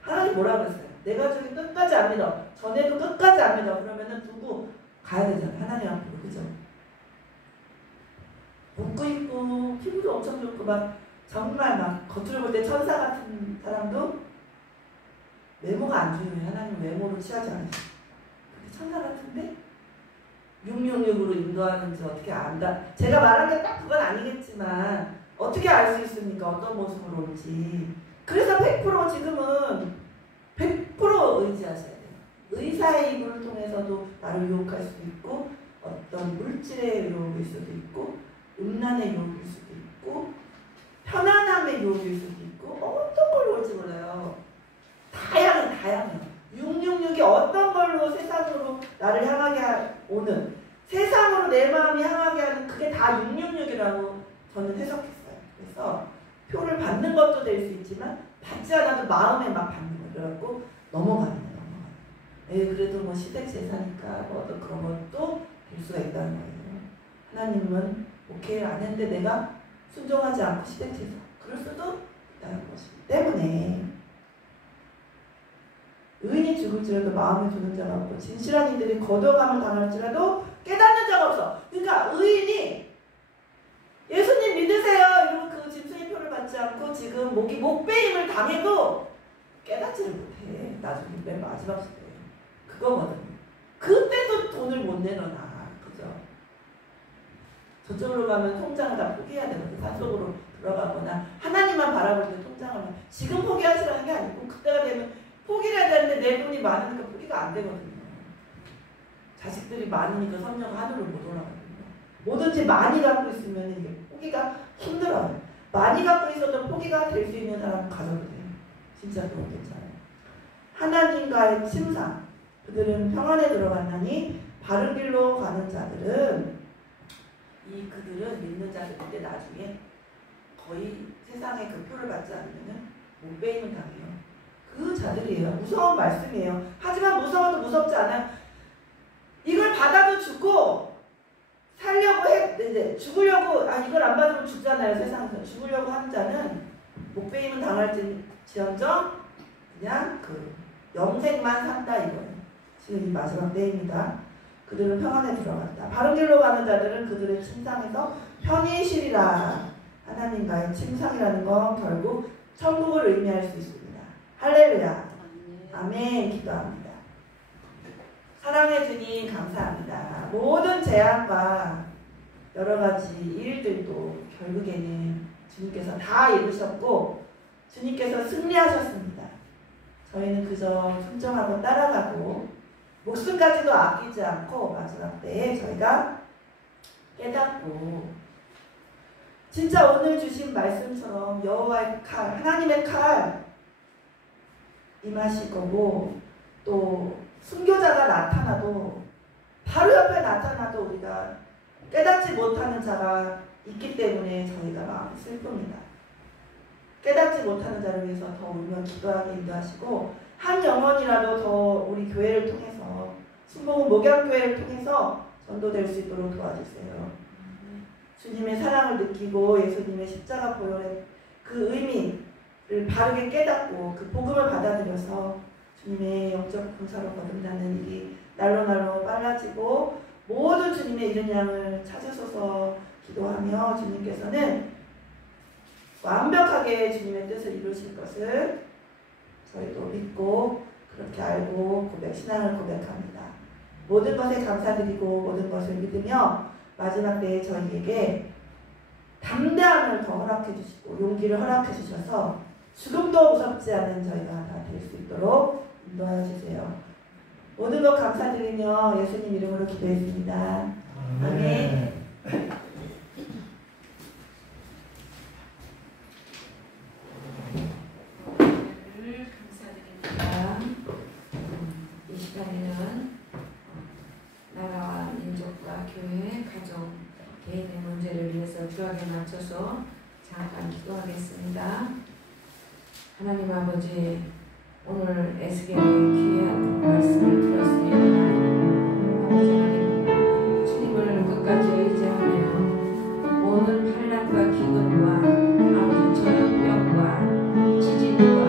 하나님 뭐라 그랬어요? 내 가족이 끝까지 안 믿어. 전에도 끝까지 안 믿어. 그러면은 두고 가야 되잖아. 하나님 앞으로. 그죠? 웃고 있고 피부도 엄청 좋고 막 정말 막 겉으로 볼 때 천사 같은 사람도 외모가 안 중요해. 하나님 외모로 취하지 않으셔. 근데 천사 같은데 666으로 인도하는지 어떻게 안다. 제가 말한 게 딱 그건 아니겠지만 어떻게 알 수 있습니까? 어떤 모습으로 올지. 그래서 100% 지금은 100% 의지하셔야 돼요. 의사의 입을 통해서도 나를 유혹할 수도 있고 어떤 물질의 유혹일 수도 있고 음란의 유혹일 수도 있고 편안함의 유혹일 수도 있고 어떤 걸로 올지 몰라요. 다양해요. 666이 어떤 걸로 세상으로 나를 향하게 오는 세상으로 내 마음이 향하게 하는 그게 다 666이라고 저는 해석했어요. 그래서 표를 받는 것도 될 수 있지만 받지 않아도 마음에 막 받는 거 그래갖고 넘어가는 거예요. 그래도 뭐 시댁 제사니까 뭐 어떤 그런 것도 될 수가 있다는 거예요. 하나님은 오케이 안 했는데 내가 순종하지 않고 시댁 제사 그럴 수도 있다는 것이기 때문에 의인이 죽을지라도 마음에 두는 자가 없고 진실한 이들이 거둬감을 당할지라도 깨닫는 자가 없어. 그러니까 의인이 예수님 믿으세요 이러고 그 짐승의 표를 받지 않고 지금 목배임을 당해도 깨닫지를 못해. 나중에 맨 마지막 시대에 그거거든요. 그때도 돈을 못 내려놔. 그죠? 저쪽으로 가면 통장을 다 포기해야 되거든. 산속으로 들어가거나 하나님만 바라볼 때 통장을 지금 포기하시라는 게 아니고 그때가 되면 포기를 해야 되는데 내 돈이 많으니까 포기가 안 되거든요. 자식들이 많으니까 선녀가 하늘로 못 올라가거든요. 뭐든지 많이 갖고 있으면 이게 포기가 힘들어요. 많이 갖고 있어도 포기가 될 수 있는 사람은 가져도 돼요. 진짜 그건 괜찮아요. 하나님과의 침상. 그들은 평안에 들어갔나니 바른 길로 가는 자들은 그들은 믿는 자들인데 나중에 거의 세상에 그 표를 받지 않으면 못 베이면 당해요. 그 자들이에요. 무서운 말씀이에요. 하지만 무서워도 무섭지 않아요. 이걸 받아도 죽고 살려고 이제 죽으려고 이걸 안 받으면 죽잖아요. 세상에서 죽으려고 한 자는 못 베이면 당할지언정 그냥 그 영생만 산다 이거예요. 지금 이 마지막 때입니다. 그들은 평안에 들어갔다. 바른 길로 가는 자들은 그들의 침상에서 편히 쉬리라. 하나님과의 침상이라는 건 결국 천국을 의미할 수 있습니다. 할렐루야. 아멘. 기도합니다. 사랑해 주님 감사합니다. 모든 재앙과 여러 가지 일들도 결국에는 주님께서 다 이루셨고 주님께서 승리하셨습니다. 저희는 그저 순종하고 따라가고 목숨까지도 아끼지 않고 마지막 때에 저희가 깨닫고 진짜 오늘 주신 말씀처럼 여호와의 칼, 하나님의 칼 임하실 거고 또 순교자가 나타나도 바로 바로 옆에 나타나도 우리가 깨닫지 못하는 자가 있기 때문에 저희가 마음이 슬픕니다. 깨닫지 못하는 자를 위해서 더 울며 기도하게 인도하시고 한 영혼이라도 더 우리 교회를 통해서 순복음 목양교회를 통해서 전도될 수 있도록 도와주세요. 주님의 사랑을 느끼고 예수님의 십자가 보혈의 그 의미를 바르게 깨닫고 그 복음을 받아들여서 주님의 영적 군사로 거듭나는 일이 날로 빨라지고 모든 주님의 이른 양을 찾으소서 기도하며 주님께서는 완벽하게 주님의 뜻을 이루실 것을 저희도 믿고 그렇게 알고 신앙을 고백합니다. 모든 것에 감사드리고 모든 것을 믿으며 마지막 때에 저희에게 담대함을 더 허락해 주시고 용기를 허락해 주셔서 죽음도 무섭지 않은 저희가 다 될 수 있도록 인도하여 주세요. 모든 것 감사드리며 예수님 이름으로 기도했습니다. 아멘. 감사드립니다. 이 시간에는 나라와 민족과 교회, 가정, 개인의 문제를 위해서 주하게 맞춰서 잠깐 기도하겠습니다. 하나님 아버지, 오늘 에스겔의 귀한 말씀을 들었습니다. 아버지 하나님, 주님을 끝까지 의지하며 모든 환난과 기근과 아버지 전염병과 지진과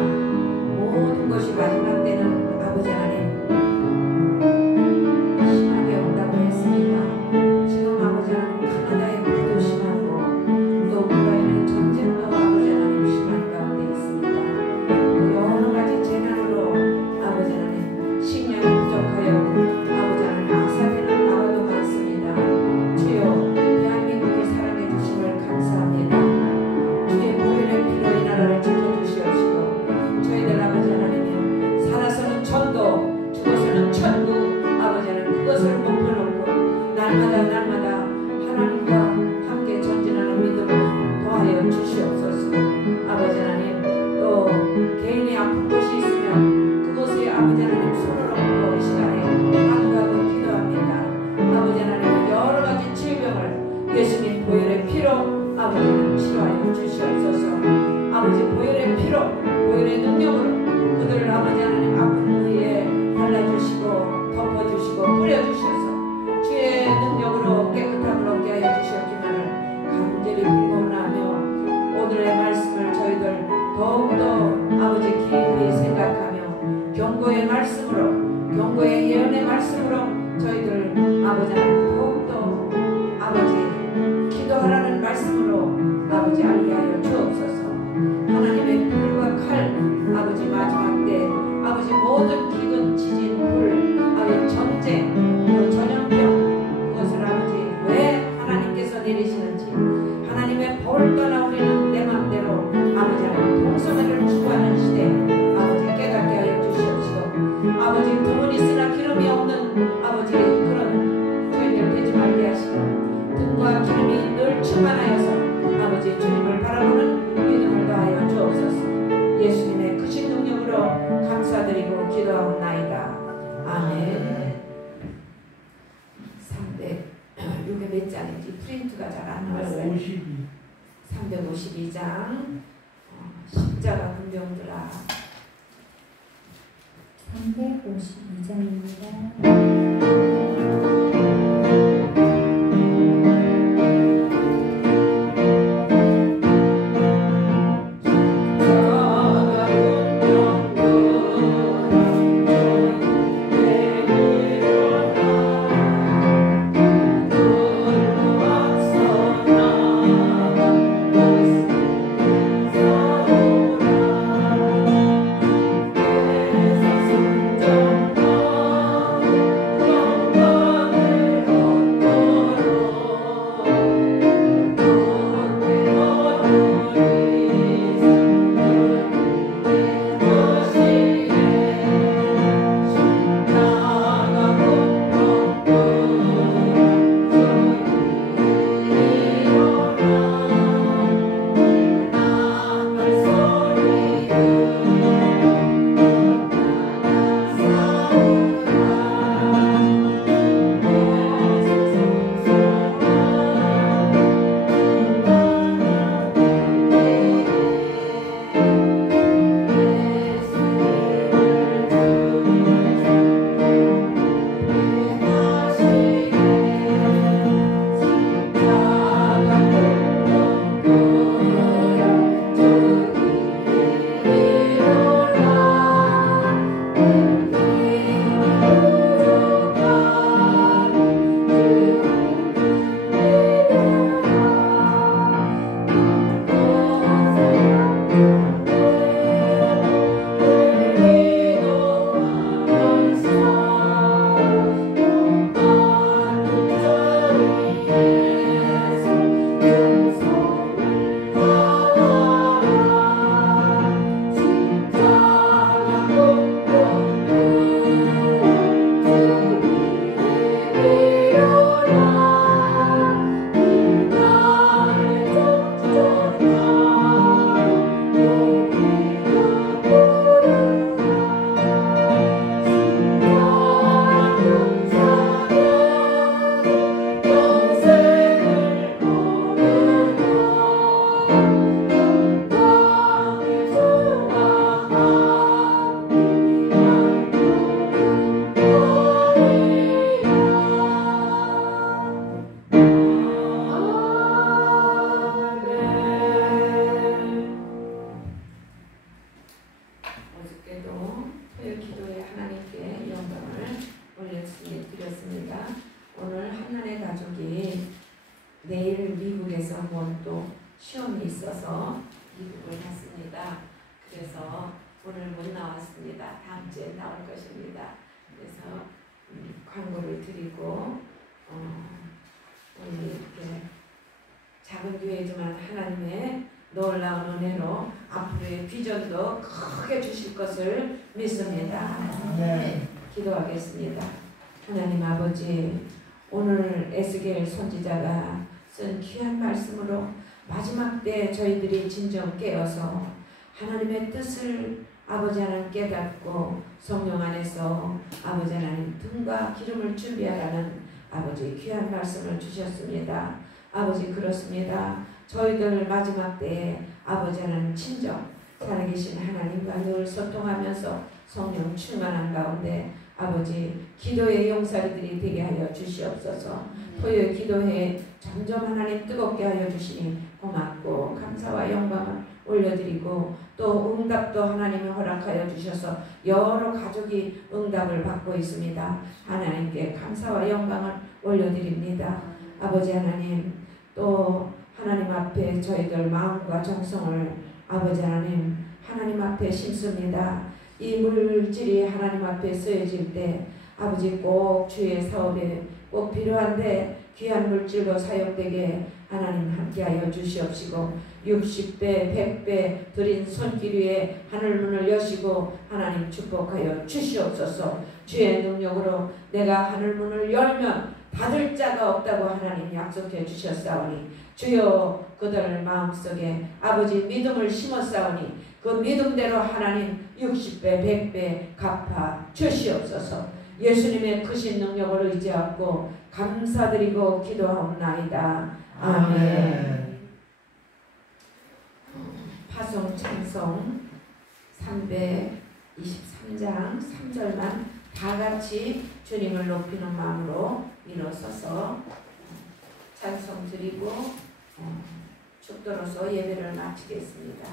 모든 것이 마지막 때는 아버지 하나님 심하게 온다고 했습니다. 지금 아버지 하나님 카나다의 불도 심하고 또 우크라이나의 전쟁도 아버지 하나님 심한 가운데 있습니다. 또 여러 가지 재난으로 아버지 하나님 식량이 부족하여 아버지 하나님 악사되는 나라도 많습니다. 주여 대한민국을 사랑해 주심을 감사합니다. 주의 보혈의 피로 이 나라를 지켜주시옵시고 저희들 아버지 하나님이여 살아서는 전도 죽어서는 천국 아버지 하나님 그것을 목표놓고 날마다 하나님과 함께 전진하는 믿음을 더하여 주시옵소서. 아버지 하나님 또 개인이 아픈 곳이 있으면 그곳에 아버지 하나님 손을 얹고 이 시간에 간구하고 기도합니다. 아버지 하나님 여러 가지 질병을 예수님 보혈의 피로 아버지 하나님 치료하여 주시옵소서. 아버지 보혈의 피로 보혈의 능력으로 그들을 아버지 하나님 아픈 부위에 발라주시고 덮어주시고 뿌려주셔서 주의 능력으로 깨끗함을 얻게 하여 주시옵기만을 간절히 빌고나며 오늘의 말씀을 저희들 더욱더 아버지 깊이 생각하며 경고의 말씀으로 경고의 예언의 말씀으로 저희들 아버지 하나님 더욱더 아버지 기도하라는 말씀으로 아버지 알게 하여 주옵소서. 하나님의 불과 칼 아버지 마지막 때 아버지 모든 기근 지진 불 아버지 전쟁 또 전염병 그것을 아버지 왜 하나님께서 내리시는지 하나님의 벌 떠나 우리는 내 맘대로 아버지 하나님 동성애를 추구하는 시대 아버지 깨닫게 하여 주시옵시고 아버지 등은 있으나 기름이 없는 아버지 그런 저희들 되지 말게 하시고 등과 기름이 늘 충만하여서 아버지 주님을 바라보는 믿음을 더하여 주옵소서. 예수님의 크신 능력으로 감사드리고 기도하옵나이다. 아멘. 300 이게 몇 장인지 프린트가 잘 안 나왔어요. 352장 십자가 군병들아 352장입니다. 오 가족이 내일 미국에서 또 시험이 있어서 미국을 갔습니다. 그래서 오늘 못 나왔습니다. 다음 주에 나올 것입니다. 그래서 광고를 드리고 오늘 이렇게 작은 교회지만 하나님의 놀라운 은혜로 앞으로의 비전도 크게 주실 것을 믿습니다. 네. 기도하겠습니다. 하나님 아버지, 오늘 에스겔 선지자가 쓴 귀한 말씀으로 마지막 때 저희들이 진정 깨어서 하나님의 뜻을 아버지 하나님 깨닫고 성령 안에서 아버지 하나님 등과 기름을 준비하라는 아버지 귀한 말씀을 주셨습니다. 아버지 그렇습니다. 저희들 마지막 때에 아버지 하나님 친정 살아계신 하나님과 늘 소통하면서 성령 충만한 가운데 아버지 기도의 용사들이 되게 하여 주시옵소서. 토요일 기도회에 점점 하나님 뜨겁게 하여 주시니 고맙고 감사와 영광을 올려드리고 또 응답도 하나님이 허락하여 주셔서 여러 가족이 응답을 받고 있습니다. 하나님께 감사와 영광을 올려드립니다. 아버지 하나님, 또 하나님 앞에 저희들 마음과 정성을 아버지 하나님 앞에 심습니다. 이 물질이 하나님 앞에 쓰여질 때 아버지 꼭 주의 사업에 꼭 필요한데 귀한 물질로 사용되게 하나님 함께하여 주시옵시고 60배 100배 드린 손길 위에 하늘문을 여시고 하나님 축복하여 주시옵소서. 주의 능력으로 내가 하늘문을 열면 닫을 자가 없다고 하나님 약속해 주셨사오니 주여 그들 마음속에 아버지 믿음을 심었사오니 그 믿음대로 하나님 60배 100배 갚아 주시옵소서. 예수님의 크신 능력을 의지하고 감사드리고 기도하옵나이다. 아멘. 파송 찬송 323장 3절만 다 같이 주님을 높이는 마음으로 일어서서 찬송 드리고 축도로서 예배를 마치겠습니다.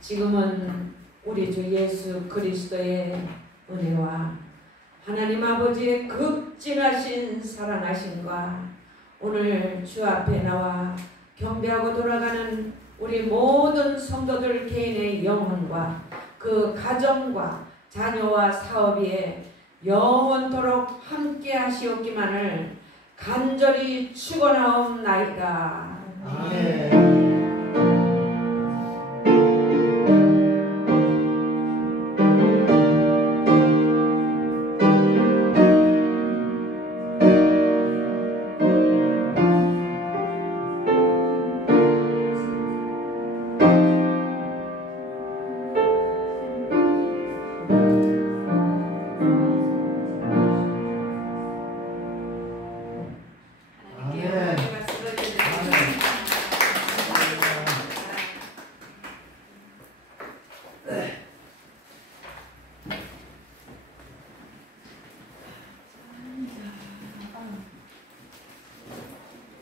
지금은 우리 주 예수 그리스도의 은혜와 하나님 아버지의 극진하신 사랑하심과 오늘 주 앞에 나와 경배하고 돌아가는 우리 모든 성도들 개인의 영혼과 그 가정과 자녀와 사업에 영원토록 함께 하시옵기만을 간절히 축원하옵나이다. 아멘.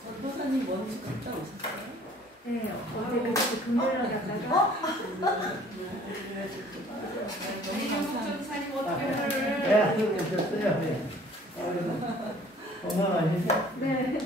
전도사님 원주 갔다 오셨어요? 네, 어제 같이 금요일날 갔다가 너무 감사합니다. 네, 됐어요. 건강하시죠? 네.